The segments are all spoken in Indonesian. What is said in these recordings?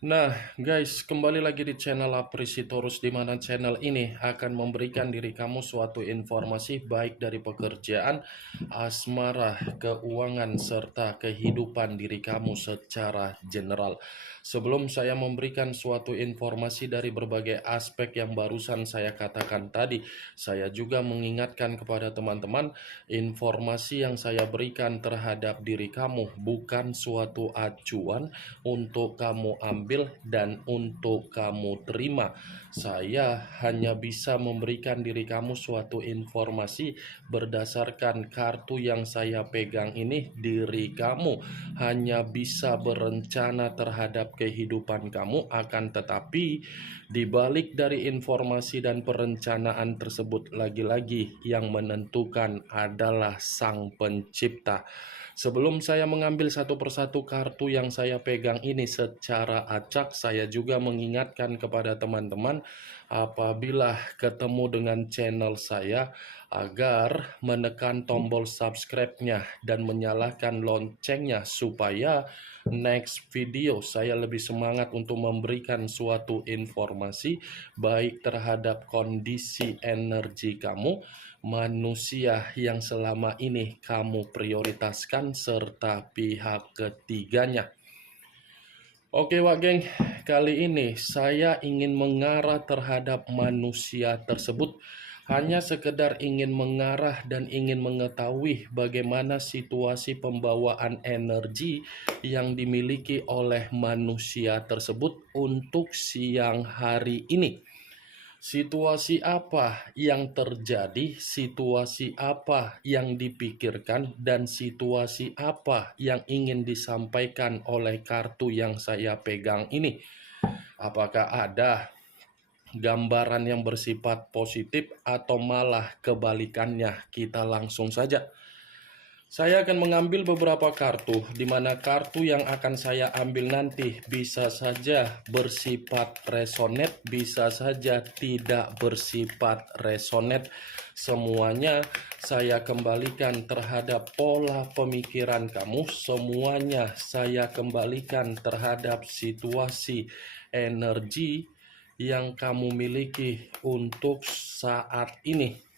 Nah, guys, kembali lagi di channel Aprisitorus, di mana channel ini akan memberikan diri kamu suatu informasi baik dari pekerjaan, asmara, keuangan, serta kehidupan diri kamu secara general. Sebelum saya memberikan suatu informasi dari berbagai aspek yang barusan saya katakan tadi, saya juga mengingatkan kepada teman-teman, informasi yang saya berikan terhadap diri kamu bukan suatu acuan untuk kamu ambil dan untuk kamu terima. Saya hanya bisa memberikan diri kamu suatu informasi berdasarkan kartu yang saya pegang ini. Diri kamu hanya bisa berencana terhadap kehidupan kamu, akan tetapi di balik dari informasi dan perencanaan tersebut, lagi-lagi yang menentukan adalah Sang Pencipta. Sebelum saya mengambil satu persatu kartu yang saya pegang ini secara acak, saya juga mengingatkan kepada teman-teman apabila ketemu dengan channel saya agar menekan tombol subscribe-nya dan menyalakan loncengnya supaya next video saya lebih semangat untuk memberikan suatu informasi baik terhadap kondisi energi kamu, manusia yang selama ini kamu prioritaskan, serta pihak ketiganya. Oke Wak Geng, kali ini saya ingin mengarah terhadap manusia tersebut. Hanya sekedar ingin mengarah dan ingin mengetahui bagaimana situasi pembawaan energi yang dimiliki oleh manusia tersebut untuk siang hari ini. Situasi apa yang terjadi, situasi apa yang dipikirkan, dan situasi apa yang ingin disampaikan oleh kartu yang saya pegang ini. Apakah ada gambaran yang bersifat positif atau malah kebalikannya? Kita langsung saja. Saya akan mengambil beberapa kartu, di mana kartu yang akan saya ambil nanti bisa saja bersifat resonate, bisa saja tidak bersifat resonate. Semuanya saya kembalikan terhadap pola pemikiran kamu, semuanya saya kembalikan terhadap situasi energi yang kamu miliki untuk saat ini.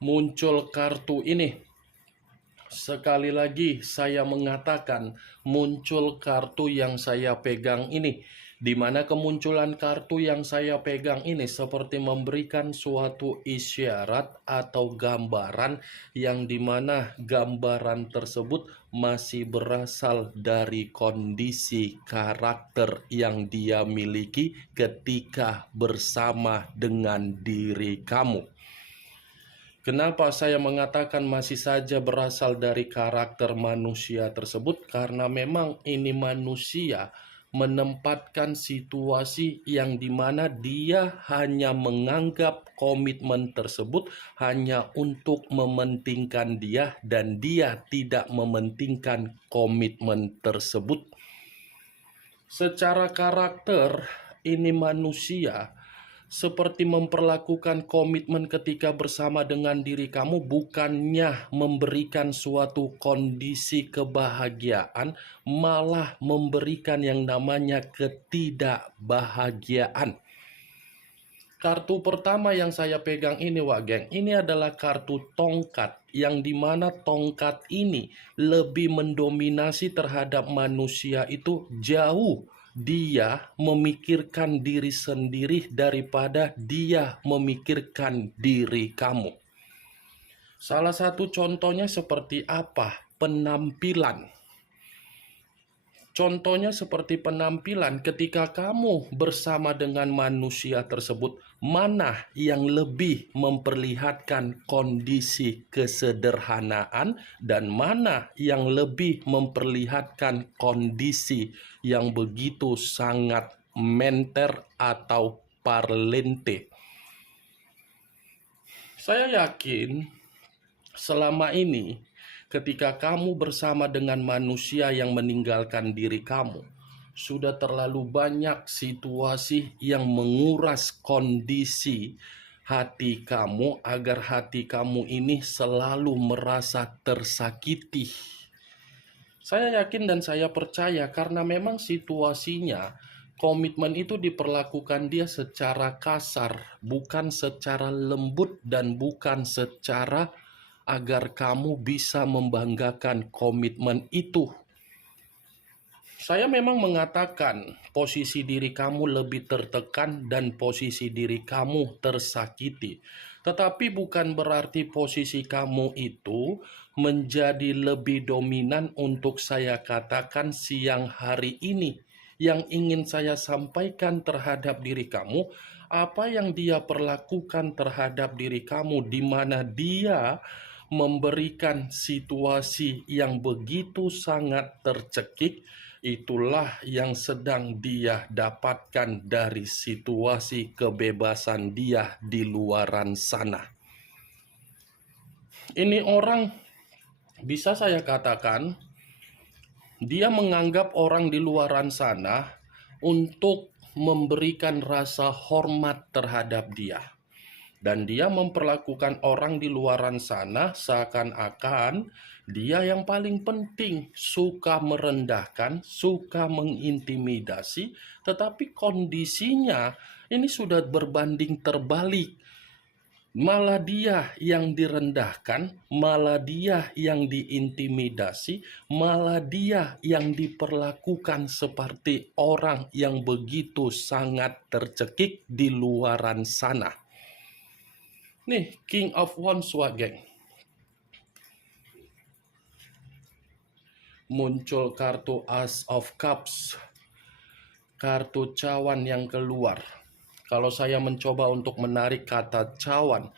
Muncul kartu ini. Sekali lagi saya mengatakan muncul kartu yang saya pegang ini, di mana kemunculan kartu yang saya pegang ini seperti memberikan suatu isyarat atau gambaran yang dimana gambaran tersebut masih berasal dari kondisi karakter yang dia miliki ketika bersama dengan diri kamu. Kenapa saya mengatakan masih saja berasal dari karakter manusia tersebut? Karena memang ini manusia menempatkan situasi yang dimana dia hanya menganggap komitmen tersebut hanya untuk mementingkan dia, dan dia tidak mementingkan komitmen tersebut. Secara karakter, ini manusia seperti memperlakukan komitmen ketika bersama dengan diri kamu bukannya memberikan suatu kondisi kebahagiaan, malah memberikan yang namanya ketidakbahagiaan. Kartu pertama yang saya pegang ini Wak Geng, ini adalah kartu tongkat, yang dimana tongkat ini lebih mendominasi terhadap manusia itu jauh. Dia memikirkan diri sendiri daripada dia memikirkan diri kamu. Salah satu contohnya seperti apa? Penampilan. Contohnya seperti penampilan, ketika kamu bersama dengan manusia tersebut, mana yang lebih memperlihatkan kondisi kesederhanaan dan mana yang lebih memperlihatkan kondisi yang begitu sangat menter atau parlente. Saya yakin selama ini ketika kamu bersama dengan manusia yang meninggalkan diri kamu, sudah terlalu banyak situasi yang menguras kondisi hati kamu agar hati kamu ini selalu merasa tersakiti. Saya yakin dan saya percaya karena memang situasinya komitmen itu diperlakukan dia secara kasar, bukan secara lembut dan bukan secara agar kamu bisa membanggakan komitmen itu. Saya memang mengatakan posisi diri kamu lebih tertekan dan posisi diri kamu tersakiti. Tetapi bukan berarti posisi kamu itu menjadi lebih dominan untuk saya katakan siang hari ini. Yang ingin saya sampaikan terhadap diri kamu, apa yang dia perlakukan terhadap diri kamu, di mana dia memberikan situasi yang begitu sangat tercekik, itulah yang sedang dia dapatkan dari situasi kebebasan dia di luaran sana. Ini orang, bisa saya katakan, dia menganggap orang di luaran sana untuk memberikan rasa hormat terhadap dia. Dan dia memperlakukan orang di luaran sana seakan-akan dia yang paling penting, suka merendahkan, suka mengintimidasi, tetapi kondisinya ini sudah berbanding terbalik. Malah dia yang direndahkan, malah dia yang diintimidasi, malah dia yang diperlakukan seperti orang yang begitu sangat tercekik di luaran sana. Nih, King of Wands, geng. Muncul kartu Ace of Cups. Kartu cawan yang keluar. Kalau saya mencoba untuk menarik kata cawan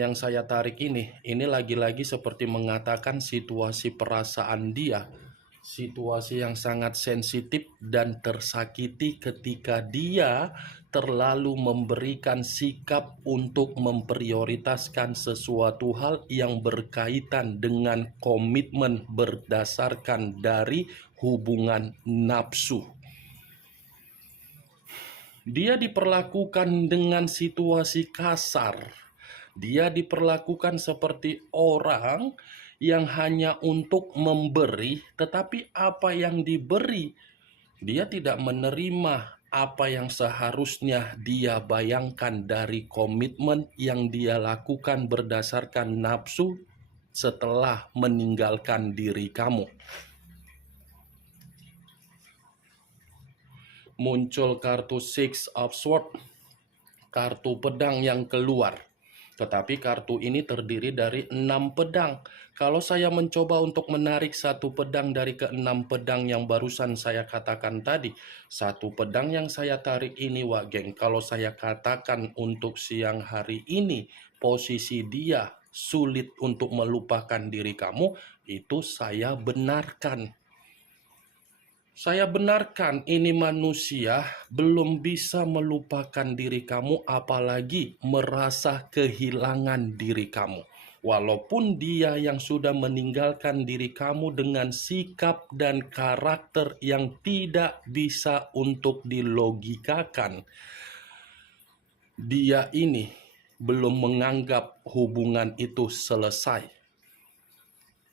yang saya tarik ini lagi-lagi seperti mengatakan situasi perasaan dia. Situasi yang sangat sensitif dan tersakiti ketika dia terlalu memberikan sikap untuk memprioritaskan sesuatu hal yang berkaitan dengan komitmen berdasarkan dari hubungan nafsu. Dia diperlakukan dengan situasi kasar. Dia diperlakukan seperti orang yang hanya untuk memberi, tetapi apa yang diberi, dia tidak menerima apa yang seharusnya dia bayangkan dari komitmen yang dia lakukan berdasarkan nafsu setelah meninggalkan diri kamu. Muncul kartu Six of Swords, kartu pedang yang keluar. Tetapi kartu ini terdiri dari 6 pedang. Kalau saya mencoba untuk menarik satu pedang dari ke-6 pedang yang barusan saya katakan tadi, satu pedang yang saya tarik ini, geng, kalau saya katakan untuk siang hari ini, posisi dia sulit untuk melupakan diri kamu, itu saya benarkan. Saya benarkan ini manusia belum bisa melupakan diri kamu, apalagi merasa kehilangan diri kamu. Walaupun dia yang sudah meninggalkan diri kamu dengan sikap dan karakter yang tidak bisa untuk dilogikakan, dia ini belum menganggap hubungan itu selesai.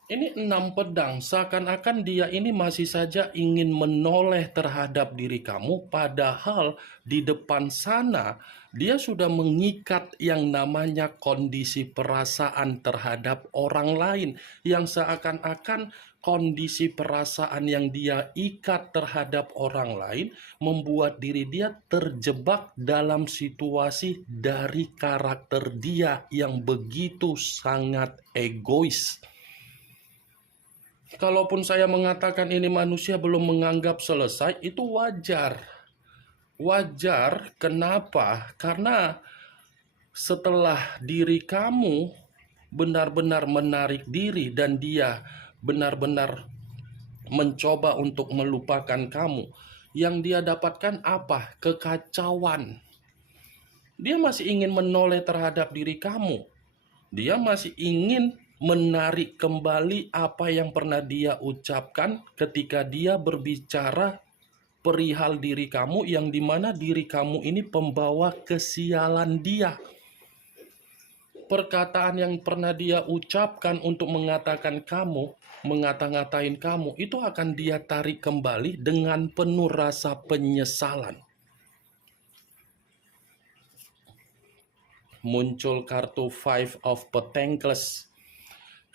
Ini 6 pedang, seakan-akan dia ini masih saja ingin menoleh terhadap diri kamu, padahal di depan sana dia sudah mengikat yang namanya kondisi perasaan terhadap orang lain, yang seakan-akan kondisi perasaan yang dia ikat terhadap orang lain membuat diri dia terjebak dalam situasi dari karakter dia yang begitu sangat egois. Kalaupun saya mengatakan ini manusia belum menganggap selesai, itu wajar. Wajar, kenapa? Karena setelah diri kamu benar-benar menarik diri dan dia benar-benar mencoba untuk melupakan kamu, yang dia dapatkan apa? Kekacauan. Dia masih ingin menoleh terhadap diri kamu. Dia masih ingin menarik kembali apa yang pernah dia ucapkan ketika dia berbicara perihal diri kamu, yang dimana diri kamu ini pembawa kesialan dia. Perkataan yang pernah dia ucapkan untuk mengatakan kamu, mengata-ngatain kamu, itu akan dia tarik kembali dengan penuh rasa penyesalan. Muncul kartu Five of Pentacles,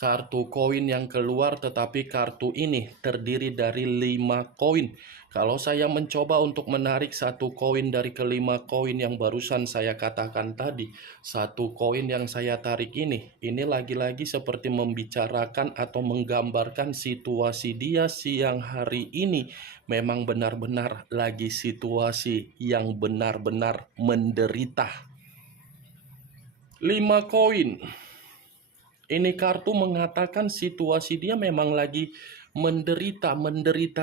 kartu koin yang keluar, tetapi kartu ini terdiri dari 5 koin. Kalau saya mencoba untuk menarik satu koin dari kelima koin yang barusan saya katakan tadi, satu koin yang saya tarik ini lagi-lagi seperti membicarakan atau menggambarkan situasi dia siang hari ini memang benar-benar lagi situasi yang benar-benar menderita. 5 koin. Ini kartu mengatakan situasi dia memang lagi menderita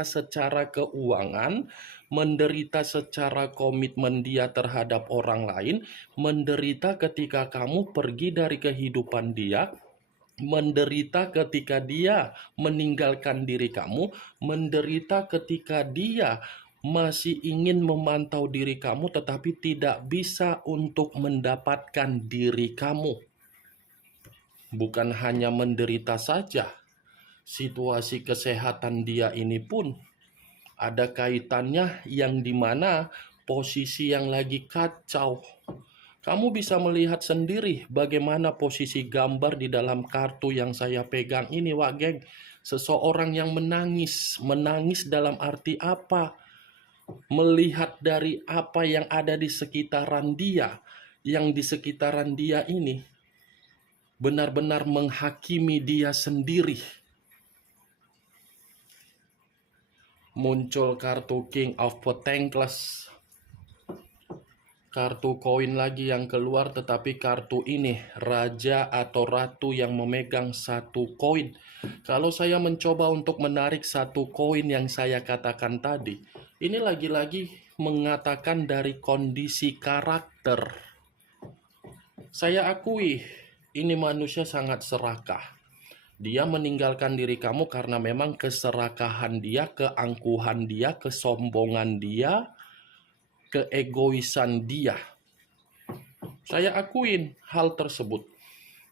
secara keuangan, menderita secara komitmen dia terhadap orang lain, menderita ketika kamu pergi dari kehidupan dia, menderita ketika dia meninggalkan diri kamu, menderita ketika dia masih ingin memantau diri kamu tetapi tidak bisa untuk mendapatkan diri kamu. Bukan hanya menderita saja, situasi kesehatan dia ini pun ada kaitannya yang dimana posisi yang lagi kacau. Kamu bisa melihat sendiri bagaimana posisi gambar di dalam kartu yang saya pegang ini, Wak Geng. Seseorang yang menangis. Menangis dalam arti apa? Melihat dari apa yang ada di sekitaran dia. Yang di sekitaran dia ini benar-benar menghakimi dia sendiri. Muncul kartu King of Pentacles, kartu koin lagi yang keluar, tetapi kartu ini raja atau ratu yang memegang satu koin. Kalau saya mencoba untuk menarik satu koin yang saya katakan tadi, ini lagi-lagi mengatakan dari kondisi karakter. Saya akui ini manusia sangat serakah. Dia meninggalkan diri kamu karena memang keserakahan dia, keangkuhan dia, kesombongan dia, keegoisan dia. Saya akuin hal tersebut.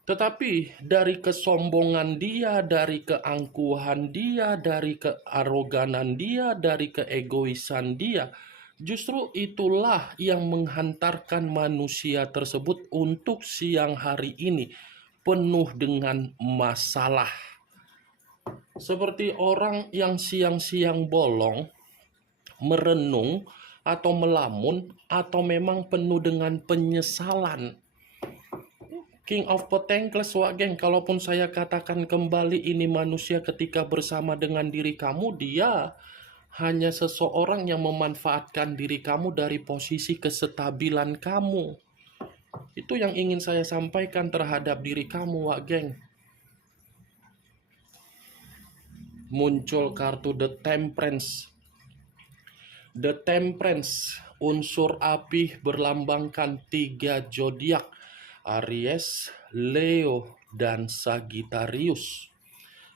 Tetapi dari kesombongan dia, dari keangkuhan dia, dari kearoganan dia, dari keegoisan dia, justru itulah yang menghantarkan manusia tersebut untuk siang hari ini penuh dengan masalah. Seperti orang yang siang-siang bolong, merenung, atau melamun, atau memang penuh dengan penyesalan. King of Pentacles, Wak Geng, kalaupun saya katakan kembali ini manusia ketika bersama dengan diri kamu, dia hanya seseorang yang memanfaatkan diri kamu dari posisi kesestabilan kamu. Itu yang ingin saya sampaikan terhadap diri kamu, Wak Geng. Muncul kartu The Temperance. The Temperance, unsur api berlambangkan 3 zodiak, Aries, Leo, dan Sagittarius.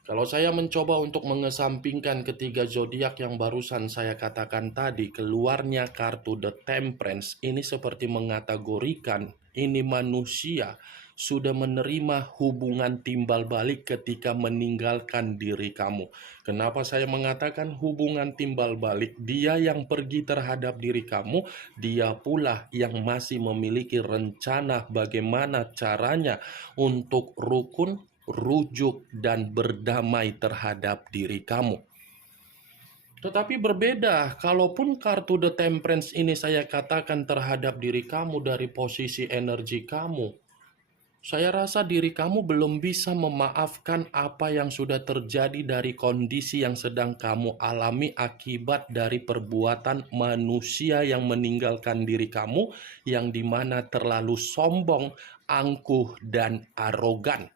Kalau saya mencoba untuk mengesampingkan ketiga zodiak yang barusan saya katakan tadi, keluarnya kartu The Temperance ini seperti mengategorikan ini manusia sudah menerima hubungan timbal balik ketika meninggalkan diri kamu. Kenapa saya mengatakan hubungan timbal balik? Dia yang pergi terhadap diri kamu, dia pula yang masih memiliki rencana bagaimana caranya untuk rukun, rujuk, dan berdamai terhadap diri kamu. Tetapi berbeda, kalaupun kartu The Temperance ini saya katakan terhadap diri kamu dari posisi energi kamu, saya rasa diri kamu belum bisa memaafkan apa yang sudah terjadi dari kondisi yang sedang kamu alami akibat dari perbuatan manusia yang meninggalkan diri kamu, yang dimana terlalu sombong, angkuh, dan arogan.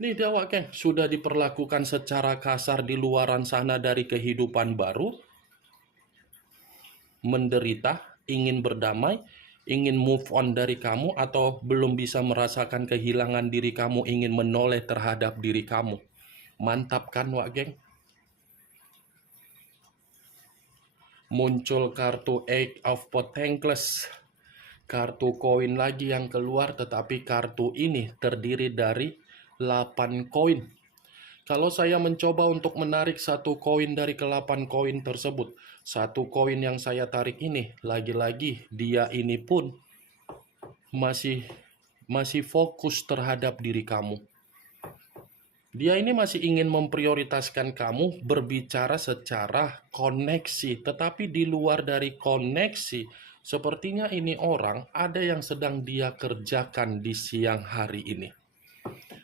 Ini dia, Wak Geng, sudah diperlakukan secara kasar di luaran sana dari kehidupan baru, menderita, ingin berdamai, ingin move on dari kamu, atau belum bisa merasakan kehilangan diri kamu, ingin menoleh terhadap diri kamu. Mantap kan, Wak geng? Muncul kartu Eight of Pentacles. Kartu koin lagi yang keluar, tetapi kartu ini terdiri dari 8 koin. Kalau saya mencoba untuk menarik satu koin dari ke-8 koin tersebut, satu koin yang saya tarik ini, lagi-lagi dia ini pun masih fokus terhadap diri kamu. Dia ini masih ingin memprioritaskan kamu berbicara secara koneksi, tetapi di luar dari koneksi, sepertinya ini orang ada yang sedang dia kerjakan di siang hari ini.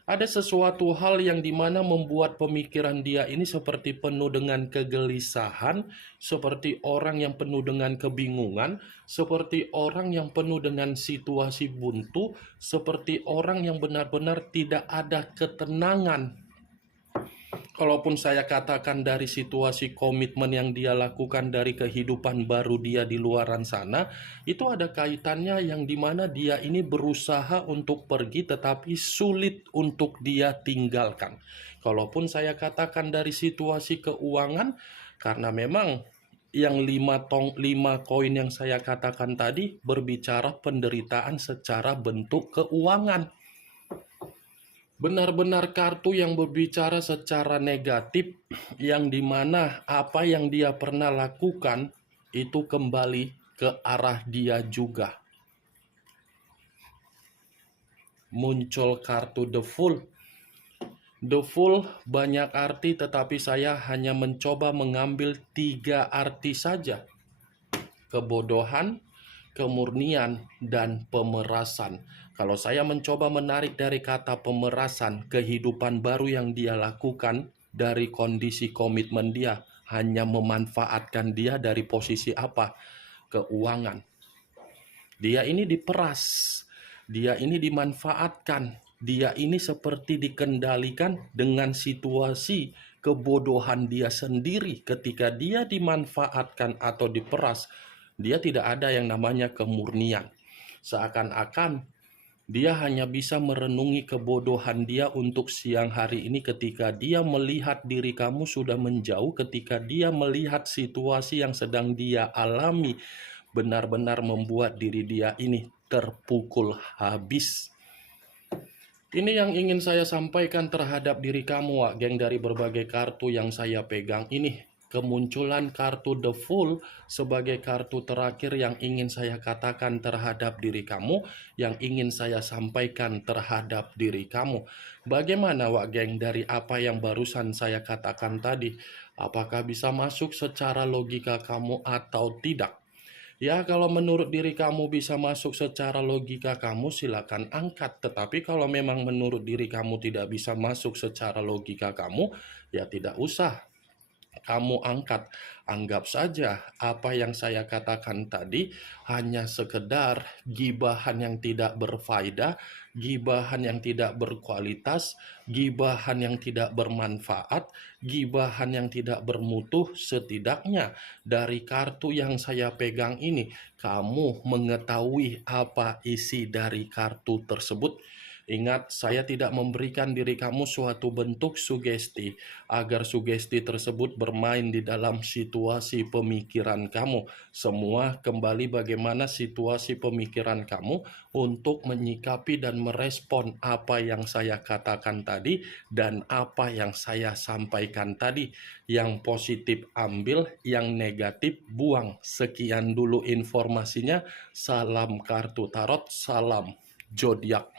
Ada sesuatu hal yang dimana membuat pemikiran dia ini seperti penuh dengan kegelisahan, seperti orang yang penuh dengan kebingungan, seperti orang yang penuh dengan situasi buntu, seperti orang yang benar-benar tidak ada ketenangan. Kalaupun saya katakan dari situasi komitmen yang dia lakukan dari kehidupan baru dia di luaran sana, itu ada kaitannya yang dimana dia ini berusaha untuk pergi tetapi sulit untuk dia tinggalkan. Kalaupun saya katakan dari situasi keuangan, karena memang yang 5 koin yang saya katakan tadi berbicara penderitaan secara bentuk keuangan. Benar-benar kartu yang berbicara secara negatif, yang dimana apa yang dia pernah lakukan itu kembali ke arah dia juga. Muncul kartu The Fool. The Fool banyak arti, tetapi saya hanya mencoba mengambil 3 arti saja. Kebodohan, kemurnian, dan pemerasan. Kalau saya mencoba menarik dari kata pemerasan, kehidupan baru yang dia lakukan dari kondisi komitmen dia, hanya memanfaatkan dia dari posisi apa? Keuangan. Dia ini diperas, dia ini dimanfaatkan, dia ini seperti dikendalikan dengan situasi kebodohan dia sendiri. Ketika dia dimanfaatkan atau diperas, dia tidak ada yang namanya kemurnian. Seakan-akan dia hanya bisa merenungi kebodohan dia untuk siang hari ini ketika dia melihat diri kamu sudah menjauh, ketika dia melihat situasi yang sedang dia alami benar-benar membuat diri dia ini terpukul habis. Ini yang ingin saya sampaikan terhadap diri kamu, Wak geng, dari berbagai kartu yang saya pegang ini. Kemunculan kartu The Fool sebagai kartu terakhir yang ingin saya katakan terhadap diri kamu, yang ingin saya sampaikan terhadap diri kamu. Bagaimana, Wak geng, dari apa yang barusan saya katakan tadi? Apakah bisa masuk secara logika kamu atau tidak? Ya, kalau menurut diri kamu bisa masuk secara logika kamu, silakan angkat. Tetapi kalau memang menurut diri kamu tidak bisa masuk secara logika kamu, ya tidak usah kamu angkat. Anggap saja apa yang saya katakan tadi hanya sekedar gibahan yang tidak berfaedah, gibahan yang tidak berkualitas, gibahan yang tidak bermanfaat, gibahan yang tidak bermutu. Setidaknya dari kartu yang saya pegang ini, kamu mengetahui apa isi dari kartu tersebut. Ingat, saya tidak memberikan diri kamu suatu bentuk sugesti agar sugesti tersebut bermain di dalam situasi pemikiran kamu. Semua kembali bagaimana situasi pemikiran kamu untuk menyikapi dan merespon apa yang saya katakan tadi dan apa yang saya sampaikan tadi. Yang positif ambil, yang negatif buang. Sekian dulu informasinya. Salam kartu tarot, salam zodiak.